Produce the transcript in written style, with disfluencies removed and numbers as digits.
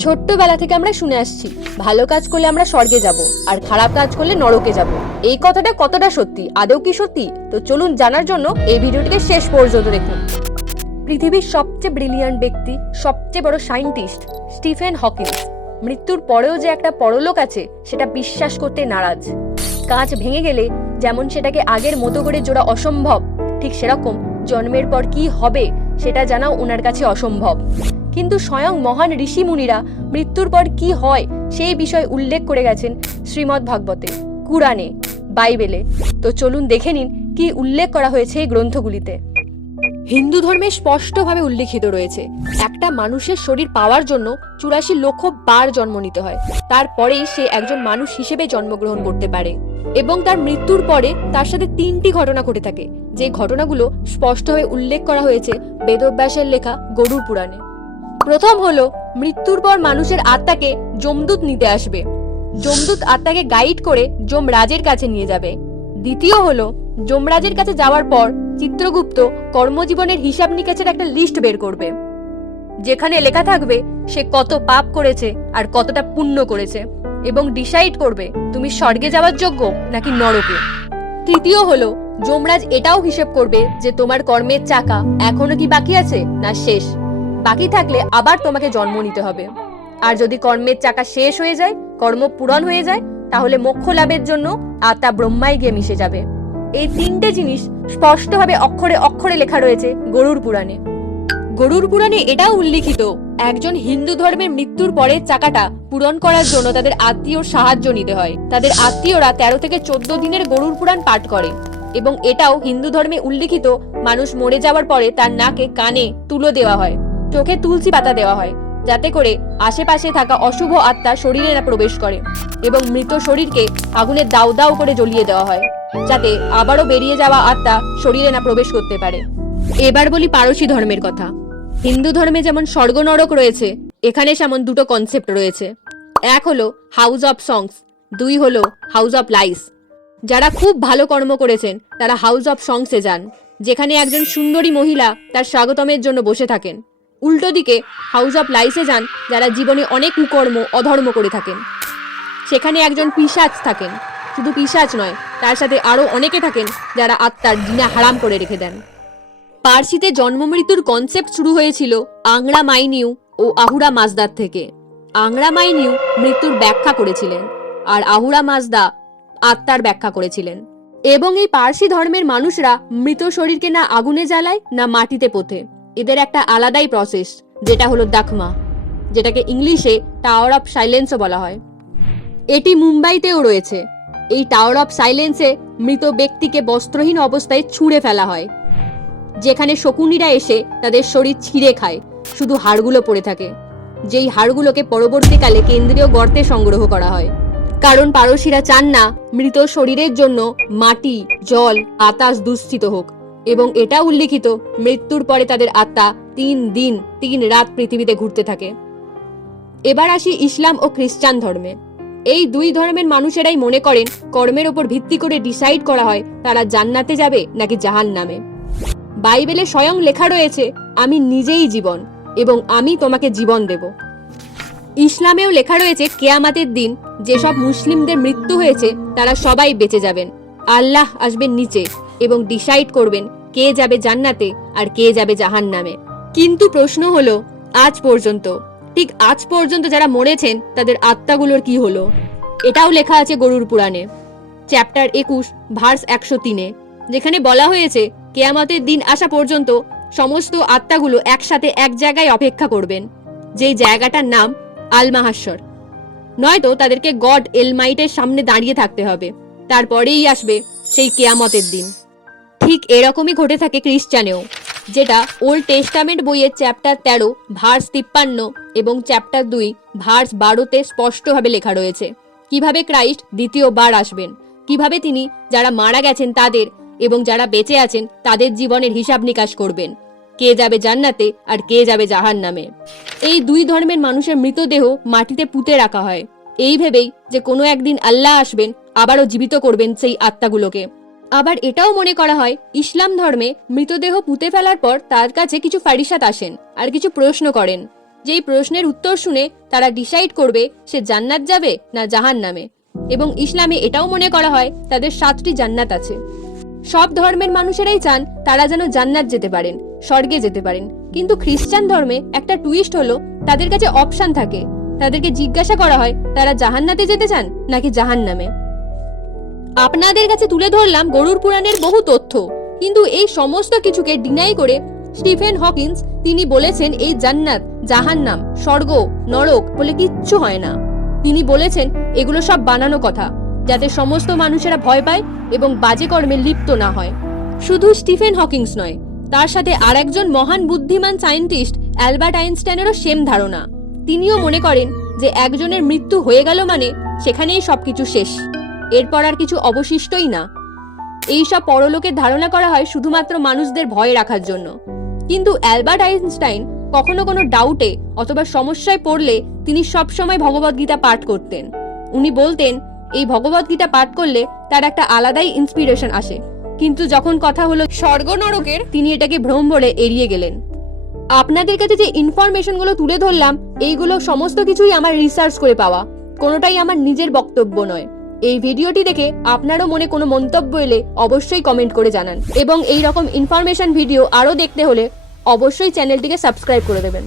ছোট্টবেলা থেকে আমরা শুনে আসছি ভালো কাজ করলে আমরা স্বর্গে যাব আর খারাপ কাজ করলে নরকে যাব। এই কথাটা কতটা সত্যি, আদৌ কি সত্যি? তো চলুন জানার জন্য এই ভিডিওটিকে শেষ পর্যন্ত দেখুন। পৃথিবীর সবচেয়ে ব্রিলিয়ান্ট ব্যক্তি, সবচেয়ে বড় সায়েন্টিস্ট স্টিফেন হকিন্স মৃত্যুর পরেও যে একটা পরলোক আছে সেটা বিশ্বাস করতে নারাজ। কাঁচ ভেঙে গেলে যেমন সেটাকে আগের মতো করে জোড়া অসম্ভব, ঠিক সেরকম জন্মের পর কি হবে সেটা জানাও ওনার কাছে অসম্ভব। কিন্তু স্বয়ং মহান ঋষি মুনিরা মৃত্যুর পর কি হয় সেই বিষয় উল্লেখ করে গেছেন শ্রীমদ্ ভাগবতে, কুরআনে, বাইবেলে। তো চলুন দেখে নিন কি উল্লেখ করা হয়েছে এই গ্রন্থগুলিতে। হিন্দু ধর্মে স্পষ্টভাবে উল্লেখিত রয়েছে একটা মানুষের শরীর পাওয়ার জন্য 84 লক্ষ বার জন্ম নিতে হয়, তারপরেই সে একজন মানুষ হিসেবে জন্মগ্রহণ করতে পারে। এবং তার মৃত্যুর পরে তার সাথে 3টি ঘটনা ঘটে থাকে, যে ঘটনাগুলো স্পষ্টভাবে উল্লেখ করা হয়েছে বেদব্যাসের লেখা গরুড় পুরাণে। প্রথম হলো, মৃত্যুর পর মানুষের আত্মাকে যমদূত নিতে আসবে। যমদূত আত্মাকে গাইড করে যমরাজের কাছে নিয়ে যাবে। দ্বিতীয় হলো, যমরাজের কাছে যাওয়ার পর চিত্রগুপ্ত কর্মজীবনের হিসাব নিকাশের একটা লিস্ট বের করবে, যেখানে লেখা থাকবে সে কত পাপ করেছে আর কতটা পুণ্য করেছে, এবং ডিসাইড করবে তুমি স্বর্গে যাওয়ার যোগ্য নাকি নরকে। তৃতীয় হলো, যমরাজ এটাও হিসেব করবে যে তোমার কর্মের চাকা এখনো কি বাকি আছে না শেষ। বাকি থাকলে আবার তোমাকে জন্ম নিতে হবে। আর যদি কর্মের চাকা শেষ হয়ে যায়, কর্ম পূরণ হয়ে যায়, তাহলে মোক্ষ লাভের জন্য আত্মা ব্রহ্মায় গিয়ে মিশে যাবে। এই 3টে জিনিস স্পষ্টভাবে অক্ষরে অক্ষরে লেখা রয়েছে গরুড় পুরাণে। গরুড় পুরাণে এটাও উল্লিখিত একজন হিন্দু ধর্মের মৃত্যুর পরে চাকাটা পূরণ করার জন্য তাদের আত্মীয়র সাহায্য নিতে হয়। তাদের আত্মীয়রা 13 থেকে 14 দিনের গরুড় পুরাণ পাঠ করে। এবং এটাও হিন্দু ধর্মে উল্লিখিত, মানুষ মরে যাওয়ার পরে তার নাকে কানে তুলো দেওয়া হয়, চোখে তুলসী পাতা দেওয়া হয়, যাতে করে আশেপাশে থাকা অশুভ আত্মা শরীরে না প্রবেশ করে, এবং মৃত শরীরকে আগুনে দাউ দাউ করে জ্বলিয়ে দেওয়া হয়, যাতে আবারও বেরিয়ে যাওয়া আত্মা শরীরে না প্রবেশ করতে পারে। এবার বলি পারসী ধর্মের কথা। হিন্দু ধর্মে যেমন স্বর্গ নরক রয়েছে, এখানে সেমন দুটো কনসেপ্ট রয়েছে। এক হলো হাউস অফ সংস, 2 হলো হাউস অফ লাইস। যারা খুব ভালো কর্ম করেছেন তারা হাউস অফ সংসে যান, যেখানে একজন সুন্দরী মহিলা তার স্বাগতমের জন্য বসে থাকেন। উল্টো দিকে হাউস অফ লাইসে যান যারা জীবনে অনেক কুকর্ম অধর্ম করে থাকেন। সেখানে একজন পিশাচ থাকেন, শুধু পিশাচ নয়, তার সাথে আরো অনেকে থাকেন যারা আত্মার জিনা হারাম করে রেখে দেন। পার্সিতে জন্ম মৃত্যুর কনসেপ্ট শুরু হয়েছিল আংরা মাইনিউ ও আহুরা মাজদার থেকে। আংরা মাইনিউ মৃত্যুর ব্যাখ্যা করেছিলেন, আর আহুরা মাজদা আত্মার ব্যাখ্যা করেছিলেন। এবং এই পার্সি ধর্মের মানুষরা মৃত শরীরকে না আগুনে জ্বালায় না মাটিতে পোঁতে। এদের একটা আলাদাই প্রসেস, যেটা হলো দাখমা, যেটাকে ইংলিশে টাওয়ার অফ সাইলেন্সও বলা হয়। এটি মুম্বাইতেও রয়েছে। এই টাওয়ার অফ সাইলেন্সে মৃত ব্যক্তিকে বস্ত্রহীন অবস্থায় ছুঁড়ে ফেলা হয়, যেখানে শকুনিরা এসে তাদের শরীর ছিঁড়ে খায়, শুধু হাড়গুলো পড়ে থাকে, যেই হাড়গুলোকে পরবর্তীকালে কেন্দ্রীয় গর্তে সংগ্রহ করা হয়। কারণ পারসীরা চান না মৃত শরীরের জন্য মাটি, জল, বাতাস দূষিত হোক। এবং এটা উল্লিখিত মৃত্যুর পরে তাদের আত্মা 3 দিন 3 রাত পৃথিবীতে ঘুরতে থাকে। এবার আসি ইসলাম ও খ্রিস্টান ধর্মে। এই 2 ধর্মের মানুষেরাই মনে করেন কর্মের ওপর ভিত্তি করে ডিসাইড করা হয় তারা জান্নাতে যাবে নাকি জাহান্নামে। বাইবেলে স্বয়ং লেখা রয়েছে, আমি নিজেই জীবন এবং আমি তোমাকে জীবন দেব। ইসলামেও লেখা রয়েছে কিয়ামতের দিন যেসব মুসলিমদের মৃত্যু হয়েছে তারা সবাই বেঁচে যাবেন। আল্লাহ আসবেন নিচে এবং ডিসাইড করবেন কে যাবে জান্নাতে আর কে যাবে জাহান্নামে। কিন্তু প্রশ্ন হলো, আজ পর্যন্ত যারা মরেছেন তাদের আত্মাগুলোর কি হলো? এটাও লেখা আছে গরুড় পুরাণে, চ্যাপ্টার 21 ভার্স 103-এ, যেখানে বলা হয়েছে কিয়ামতের দিন আসা পর্যন্ত সমস্ত আত্মাগুলো একসাথে এক জায়গায় অপেক্ষা করবেন, যেই জায়গাটার নাম আল মাহাশর। নয়তো তাদেরকে গড এলমাইটের সামনে দাঁড়িয়ে থাকতে হবে, তারপরেই আসবে সেই কিয়ামতের দিন। ঠিক এরকমই ঘটে থাকে খ্রিস্টানেও, যেটা ওল্ড টেস্টামেন্ট বইয়ের চ্যাপ্টার 13 ভার্স 53 এবং চ্যাপ্টার 2 ভার্স 12-তে স্পষ্টভাবে লেখা রয়েছে কিভাবে ক্রাইস্ট দ্বিতীয়বার আসবেন, কিভাবে তিনি যারা মারা গেছেন তাদের এবং যারা বেঁচে আছেন তাদের জীবনের হিসাব নিকাশ করবেন, কে যাবে জান্নাতে আর কে যাবে জাহান্নামে। এই 2 ধর্মের মানুষের মৃতদেহ মাটিতে পুঁতে রাখা হয়, এই ভেবেই যে কোনো একদিন আল্লাহ আসবেন, আবারও জীবিত করবেন সেই আত্মাগুলোকে। আবার এটাও মনে করা হয় ইসলাম ধর্মে মৃতদেহ পুঁতে ফেলার পর তার কাছে কিছু ফারিসাত আসেন আর কিছু প্রশ্ন করেন যেই প্রশ্নের উত্তর শুনে তারা ডিসাইড করবে সে জান্নাত যাবে না জাহান্নামে। এবং ইসলামে এটাও মনে করা হয় তাদের 7টি জান্নাত আছে। সব ধর্মের মানুষেরাই চান তারা যেন জান্নাত যেতে পারেন, স্বর্গে যেতে পারেন। কিন্তু খ্রিস্টান ধর্মে একটা টুইস্ট হলো তাদের কাছে অপশন থাকে। তাদেরকে জিজ্ঞাসা করা হয় তারা জাহান্নাতে যেতে চান নাকি জাহান্নামে। আপনাদের কাছে তুলে ধরলাম গরুড় পুরাণের বহু তথ্য, কিন্তু এই সমস্ত কিছুকে ডিনাই করে স্টিফেন হকিন্স তিনি বলেছেন এই জান্নাত, জাহান্নাম, স্বর্গ, নরক বলে কিচ্ছু হয় না। তিনি বলেছেন এগুলো সব বানানো কথা, যাতে সমস্ত মানুষেরা ভয় পায় এবং বাজে কর্মে লিপ্ত না হয়। শুধু স্টিফেন হকিংস নয়, তার সাথে আরেকজন মহান বুদ্ধিমান সায়েন্টিস্ট অ্যালবার্ট আইনস্টাইনেরও সেম ধারণা। তিনিও মনে করেন যে একজনের মৃত্যু হয়ে গেল মানে সেখানেই সবকিছু শেষ, এরপর আর কিছু অবশিষ্টই না। এইসব পরলোকের ধারণা করা হয় শুধুমাত্র মানুষদের ভয় রাখার জন্য। কিন্তু অ্যালবার্ট আইনস্টাইন কখনো কোনো ডাউটে অথবা সমস্যায় পড়লে তিনি সবসময় ভগবদ্গীতা পাঠ করতেন। উনি বলতেন এই ভগবদ্গীতা পাঠ করলে তার একটা আলাদাই ইন্সপিরেশন আসে। কিন্তু যখন কথা হলো স্বর্গ নরকের, তিনি এটাকে ভ্রম বলে এড়িয়ে গেলেন। আপনাদের কাছে যে ইনফরমেশনগুলো তুলে ধরলাম এইগুলো সমস্ত কিছুই আমার রিসার্চ করে পাওয়া, কোনোটাই আমার নিজের বক্তব্য নয়। এই ভিডিওটি দেখে আপনারও মনে কোনো মন্তব্য এলে অবশ্যই কমেন্ট করে জানান, এবং এই রকম ইনফরমেশন ভিডিও আরও দেখতে হলে অবশ্যই চ্যানেলটিকে সাবস্ক্রাইব করে দেবেন।